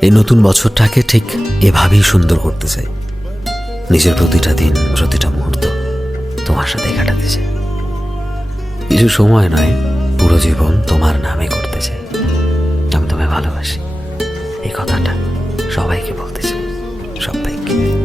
এই নতুন বছরটাকে ঠিক এভাবেই সুন্দর করতে চাই। নিজের প্রতিটা দিন, প্রতিটা মুহূর্ত তোমার সাথে কাটাতে চাই। কিছু সময় নয়, পুরো জীবন তোমার নামে করতে চাই। আমি তোমায় ভালোবাসি, এই কথাটা সবাইকে বলতে চাই, সবাইকে।